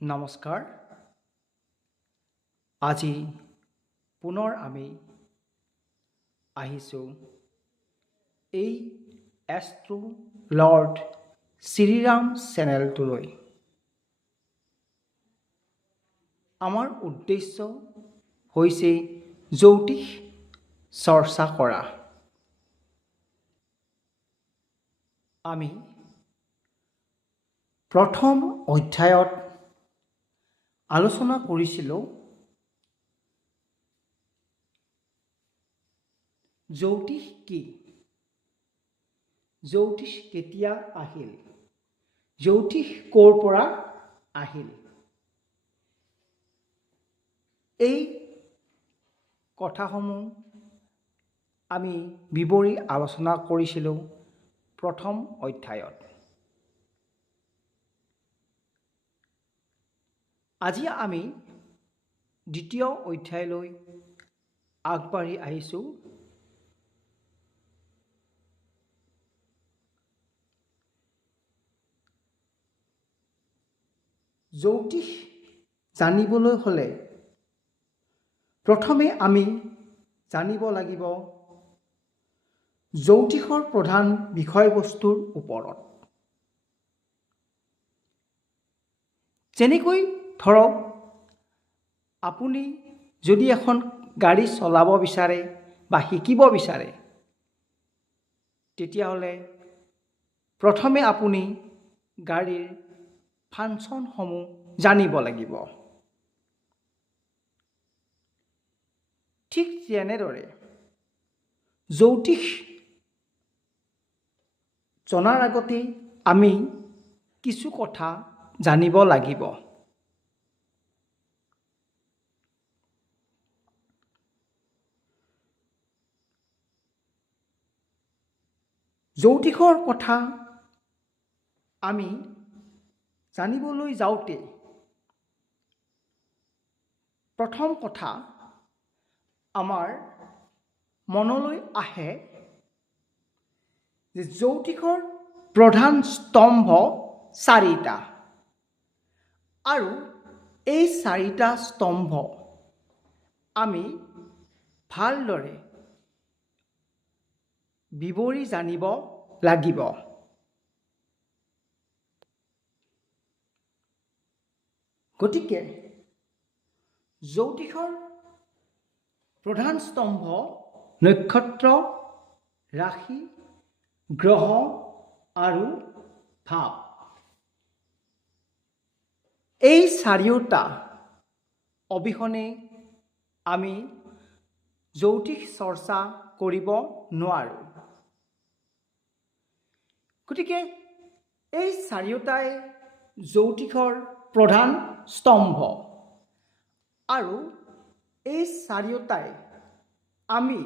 নমস্কাৰ। আজি পুনৰ আমি আহিছোঁ এই এষ্ট্ৰো লৰ্ড শ্ৰীৰাম চেনেলটোলৈ। আমাৰ উদ্দেশ্য হৈছে জ্যোতিষ চৰ্চা কৰা। আমি প্ৰথম অধ্যায়ত আলোচনা কৰিছিলোঁ জ্যোতিষ কি, জ্যোতিষ কেতিয়া আহিল, জ্যোতিষ ক'ৰ পৰা আহিল। এই কথাসমূহ আমি বিৱৰি আলোচনা কৰিছিলোঁ প্ৰথম অধ্যায়ত। আজি আমি দ্বিতীয় অধ্যায়লৈ আগবাঢ়ি আহিছোঁ। জ্যোতিষ জানিবলৈ হ'লে প্ৰথমে আমি জানিব লাগিব জ্যোতিষৰ প্ৰধান বিষয়বস্তুৰ ওপৰত। যেনেকৈ ধৰক, আপুনি যদি এখন গাড়ী চলাব বিচাৰে বা শিকিব বিচাৰে, তেতিয়াহ'লে প্ৰথমে আপুনি গাড়ীৰ ফাংচনসমূহ জানিব লাগিব। ঠিক তেনেদৰে জ্যোতিষ জনাৰ আগতে আমি কিছু কথা জানিব লাগিব। জ্যোতিষৰ কথা আমি জানিবলৈ যাওঁতে প্ৰথম কথা আমাৰ মনলৈ আহে যে জ্যোতিষৰ প্ৰধান স্তম্ভ চাৰিটা, আৰু এই চাৰিটা স্তম্ভ আমি ভালদৰে বিৱৰি জানিব লাগিব। গতিকে জ্যোতিষৰ প্ৰধান স্তম্ভ নক্ষত্ৰ, ৰাশি, গ্ৰহ আৰু ভাৱ। এই চাৰিওটা অবিহনে আমি জ্যোতিষ চৰ্চা কৰিব নোৱাৰোঁ। গতিকে এই চাৰিওটাই জ্যোতিষৰ প্ৰধান স্তম্ভ, আৰু এই চাৰিওটাই আমি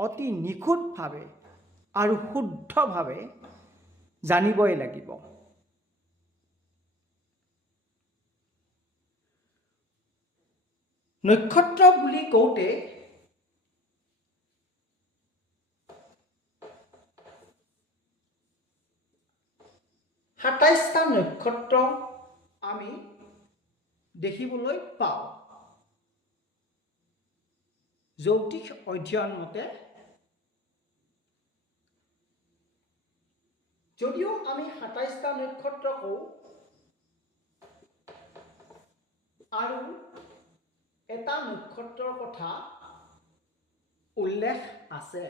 অতি নিখুঁতভাৱে আৰু শুদ্ধভাৱে জানিবই লাগিব। নক্ষত্ৰ বুলি কওঁতে সাতাইছটা নক্ষত্ৰ আমি দেখিবলৈ পাওঁ। জ্যোতিষ অধ্যয়ন মতে যদিও আমি 27টা নক্ষত্ৰ কওঁ আৰু এটা নক্ষত্ৰৰ কথা উল্লেখ আছে,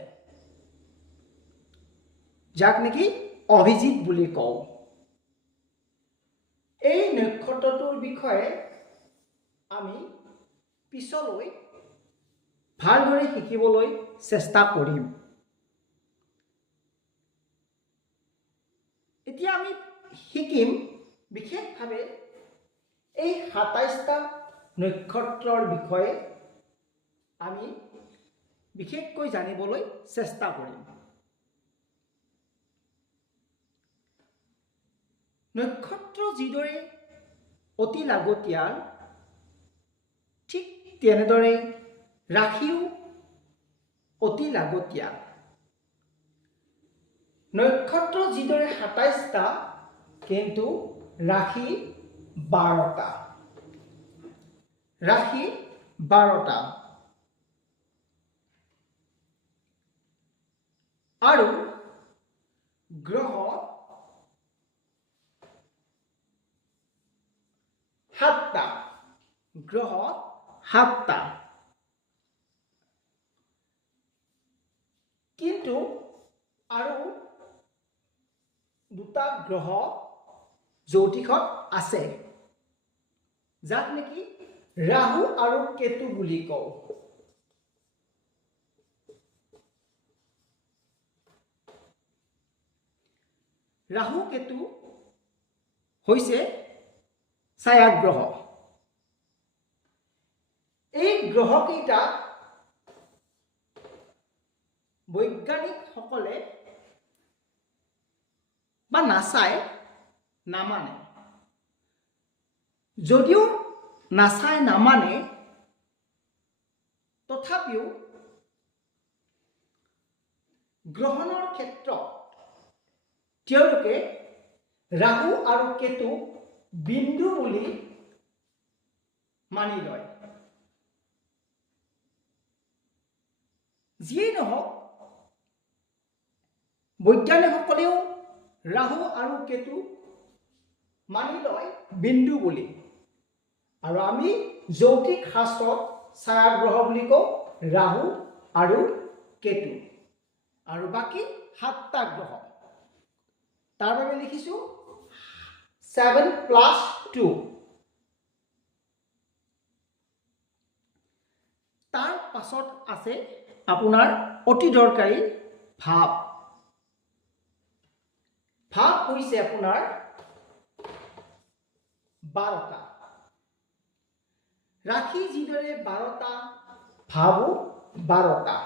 যাক নেকি অভিজিত বুলি কওঁ। এই নক্ষত্ৰটোৰ বিষয়ে আমি পিছলৈ ভালদৰে শিকিবলৈ চেষ্টা কৰিম। এতিয়া আমি শিকিম বিশেষভাৱে এই 27টা নক্ষত্ৰৰ বিষয়ে আমি বিশেষকৈ জানিবলৈ চেষ্টা কৰিম। নক্ষত্ৰ যিদৰে অতি লাগতিয়াল, ঠিক তেনেদৰে ৰাশিও অতি লাগতিয়াল। নক্ষত্ৰ যিদৰে 27টা, কিন্তু ৰাশি 12টা ৰাশি 12টা আৰু গ্ৰহ 7টা গ্ৰহ 7টা কিন্তু আৰু দুটা গ্ৰহ জ্যোতিষত আছে যাক নেকি ৰাহু আৰু কেতু বুলি কওঁ ৰাহু কেতু হৈছে ছায়া গ্ৰহ এই গ্ৰহকেইটা বৈজ্ঞানিকসকলে বা নাচায় নামানে যদিও নাচায় নামানে তথাপিও গ্ৰহণৰ ক্ষেত্ৰত তেওঁলোকে ৰাহু আৰু কেতু বিন্দু বুলি মানি লয় যিয়েই নহওক বৈজ্ঞানিকসকলেও ৰাহু আৰু কেতু মানি লয় বিন্দু বুলি আৰু আমি জ্যোতিষ শাস্ত্ৰত ছায়া গ্ৰহ বুলি কওঁ ৰাহু আৰু কেতু আৰু বাকী 7টা গ্ৰহ তাৰ বাবে লিখিছো 7 + 2 তাৰ পাছত আছে আপোনাৰ অতি দৰকাৰী ভাৱ ভাৱ হৈছে আপোনাৰ 12টা ৰাশি যিদৰে 12টা ভাৱো 12টা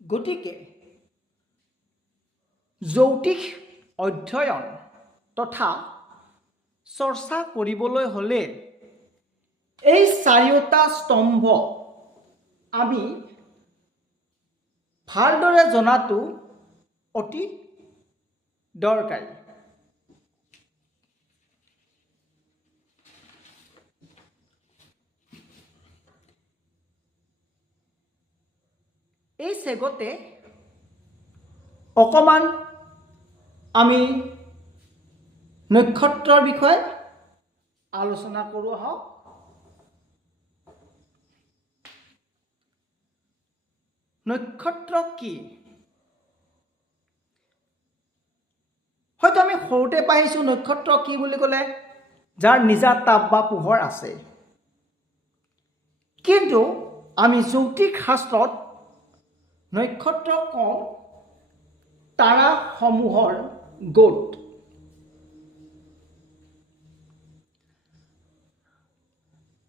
গতিকে জ্যোতিষ অধ্যয়ন তথা চৰ্চা কৰিবলৈ হ'লে এই 4টা স্তম্ভ আমি ভালদৰে জনাটো অতি দৰকাৰী এই চেগতে অকমান আমি নক্ষত্ৰৰ বিষয়ে আলোচনা কৰোঁ আহক নক্ষত্ৰ কি হয়তো আমি সৰুতে পাইছোঁ নক্ষত্ৰ কি বুলি ক'লে যাৰ নিজা তাপ বা পোহৰ আছে কিন্তু আমি জ্যোতিষ শাস্ত্ৰত নক্ষত্ৰ কওঁ তাৰাসমূহৰ গোট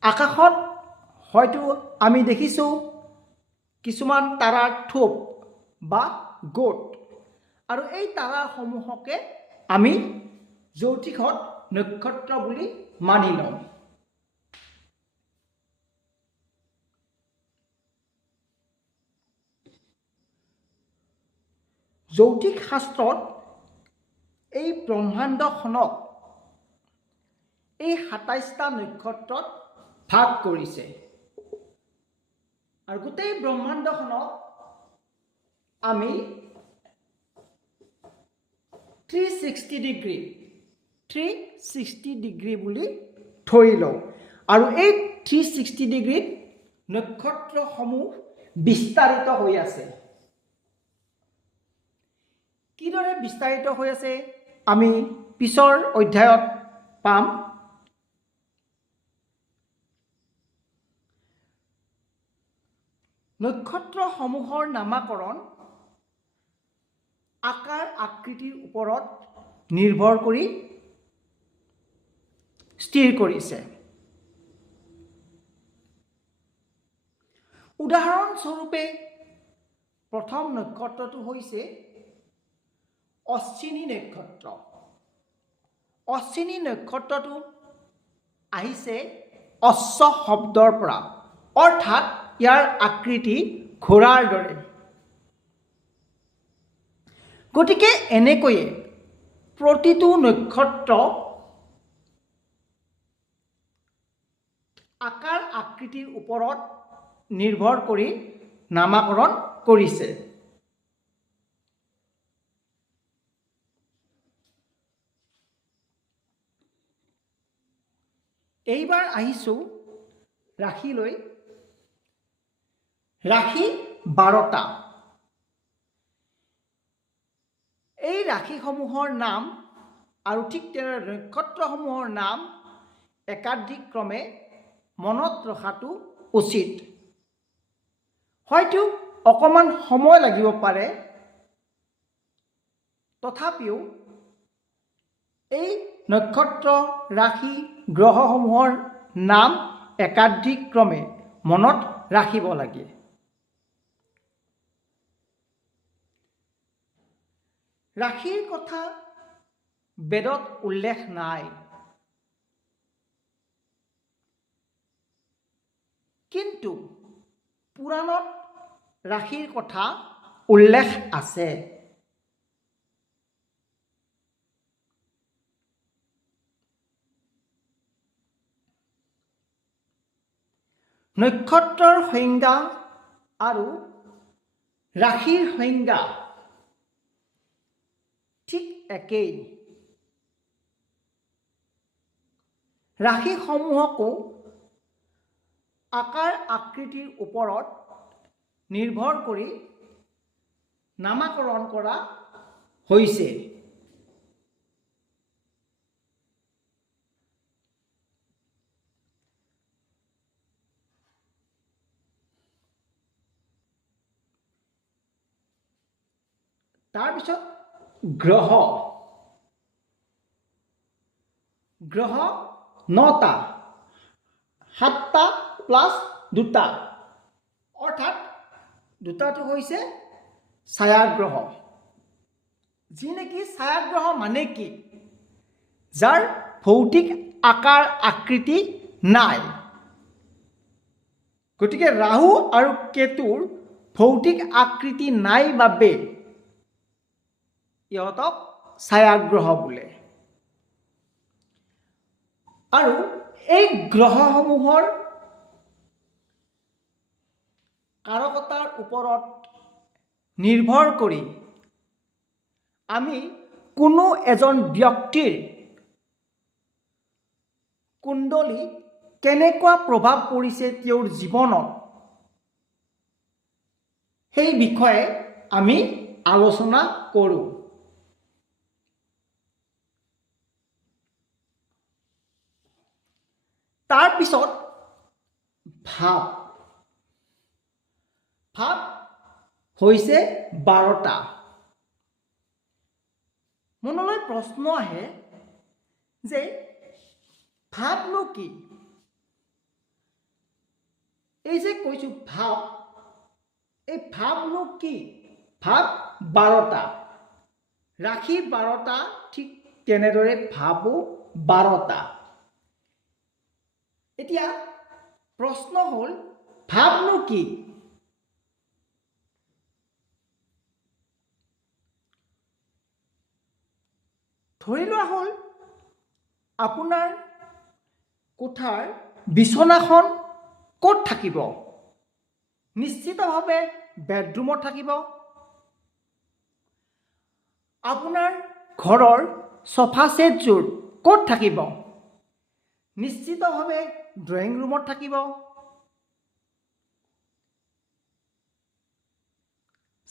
আকাশত হয়তো আমি দেখিছোঁ কিছুমান তাৰাৰ থোপ বা গোট আৰু এই তাৰাসমূহকে আমি জ্যোতিষত নক্ষত্ৰ বুলি মানি লওঁ জ্যোতিষ শাস্ত্ৰত এই ব্ৰহ্মাণ্ডখনক এই 27টা নক্ষত্ৰত ভাগ কৰিছে আৰু গোটেই ব্ৰহ্মাণ্ডখনক আমি 360 ডিগ্ৰী বুলি ধৰি লওঁ আৰু এই 360 ডিগ্ৰীত নক্ষত্ৰসমূহ বিস্তাৰিত হৈ আছে কিদৰে বিস্তাৰিত হৈ আছে আমি পিছৰ অধ্যায়ত পাম নক্ষত্ৰসমূহৰ নামাকৰণ আকাৰ আকৃতিৰ ওপৰত নিৰ্ভৰ কৰি স্থিৰ কৰিছে উদাহৰণস্বৰূপে প্ৰথম নক্ষত্ৰটো হৈছে অশ্বিনী নক্ষত্ৰ অশ্বিনী নক্ষত্ৰটো আহিছে অশ্ব শব্দৰ পৰা অৰ্থাৎ ইয়াৰ আকৃতি ঘোঁৰাৰ দৰে গতিকে এনেকৈয়ে প্ৰতিটো নক্ষত্ৰ আকাৰ আকৃতিৰ ওপৰত নিৰ্ভৰ কৰি নামাকৰণ কৰিছে। এইবাৰ আহিছোঁ ৰাশিলৈ। ৰাশি 12টা। এই ৰাশিসমূহৰ নাম আৰু ঠিক তেনেদৰে নক্ষত্ৰসমূহৰ নাম একাধিক্ৰমে মনত ৰখাটো উচিত। হয়তো অকণমান সময় লাগিব পাৰে, তথাপিও এই নক্ষত্ৰ, ৰাশি, গ্ৰহসমূহৰ নাম একাধিক্ৰমে মনত ৰাখিব লাগে। ৰাশিৰ কথা বেদত উল্লেখ নাই, কিন্তু পুৰাণত ৰাশিৰ কথা উল্লেখ আছে। নক্ষত্ৰৰ সংজ্ঞা আৰু ৰাশিৰ সংজ্ঞা ঠিক একেই। ৰাশিসমূহকো আকাৰ আকৃতিৰ ওপৰত নিৰ্ভৰ কৰি নামাকৰণ কৰা হৈছে। তাৰপিছত গ্ৰহ। গ্ৰহ 9টা, 7টা প্লাছ 2টা, অৰ্থাৎ 2টাটো হৈছে ছায়াগ্ৰহ। যি নেকি ছায়াগ্ৰহ মানে কি? যাৰ ভৌতিক আকাৰ আকৃতি নাই। গতিকে ৰাহু আৰু কেতুৰ ভৌতিক আকৃতি নাই বাবে ইহঁতক ছায়াগ্ৰহ বোলে। আৰু এই গ্ৰহসমূহৰ কাৰকতাৰ ওপৰত নিৰ্ভৰ কৰি আমি কোনো এজন ব্যক্তিৰ কুণ্ডলী কেনেকুৱা প্ৰভাৱ পৰিছে তেওঁৰ জীৱনত, সেই বিষয়ে আমি আলোচনা কৰোঁ। তাৰপিছত ভাৱ। ভাৱ হৈছে 12টা। মনলৈ প্ৰশ্ন আহে যে ভাৱনো কি? এই যে কৈছোঁ ভাৱ, এই ভাৱনো কি? ভাৱ 12টা। ৰাশি 12টা, ঠিক তেনেদৰে ভাৱো 12টা। এতিয়া প্ৰশ্ন হ'ল ভাৱনো কি? ধৰি লোৱা হ'ল আপোনাৰ কোঠাৰ বিচনাখন ক'ত থাকিব? নিশ্চিতভাৱে বেডৰুমত থাকিব। আপোনাৰ ঘৰৰ চফা ছেটযোৰ ক'ত থাকিব? নিশ্চিতভাৱে ড্ৰয়িং ৰুমত থাকিব।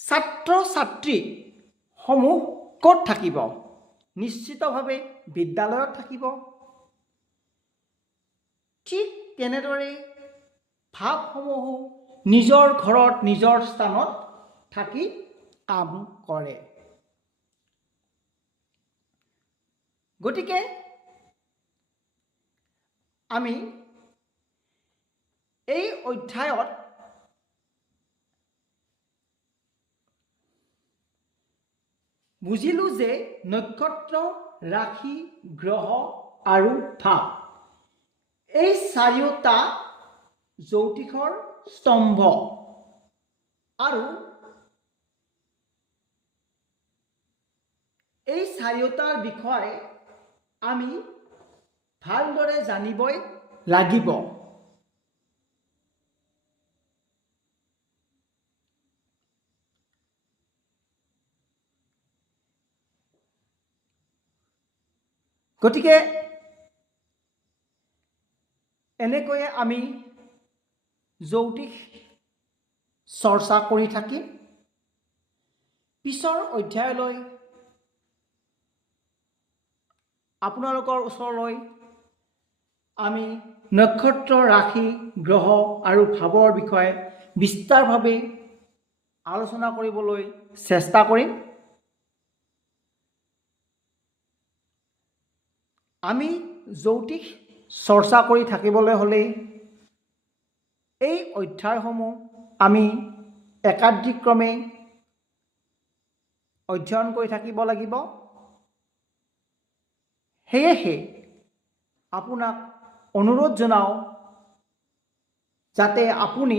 ছাত্ৰ ছাত্ৰীসমূহ ক'ত থাকিব? নিশ্চিতভাৱে বিদ্যালয়ত থাকিব। ঠিক তেনেদৰে ভাৱসমূহো নিজৰ ঘৰত নিজৰ স্থানত থাকি কাম কৰে। গতিকে আমি এই অধ্যায়ত বুজিলোঁ যে নক্ষত্ৰ, ৰাশি, গ্ৰহ আৰু ভাৱ এই চাৰিওটা জ্যোতিষৰ স্তম্ভ আৰু এই চাৰিওটাৰ বিষয়ে আমি ভালদৰে জানিবই লাগিব। গতিকে এনেকৈয়ে আমি যৌতিক চৰ্চা কৰি থাকিম। পিছৰ অধ্যায়লৈ আপোনালোকৰ ওচৰলৈ আমি নক্ষত্ৰ, ৰাশি, গ্ৰহ আৰু ভাৱৰ বিষয়ে বিস্তাৰভাৱে আলোচনা কৰিবলৈ চেষ্টা কৰিম। আমি যৌতিক চৰ্চা কৰি থাকিবলৈ হ'লে এই অধ্যায়সমূহ আমি একাদিক্ৰমে অধ্যয়ন কৰি থাকিব লাগিব। সেয়েহে আপোনাক অনুৰোধ জনাওঁ যাতে আপুনি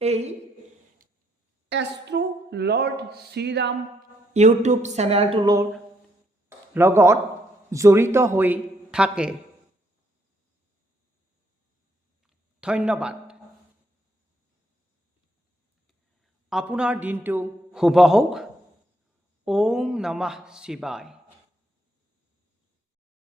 এই এষ্ট্ৰো লৰ্ড শ্ৰীৰাম ইউটিউব চেনেলটোৰ লগত জড়িত হৈ থাকে। ধন্যবাদ। আপোনাৰ দিনটো শুভ হওক। ওম নমঃ শিৱায়।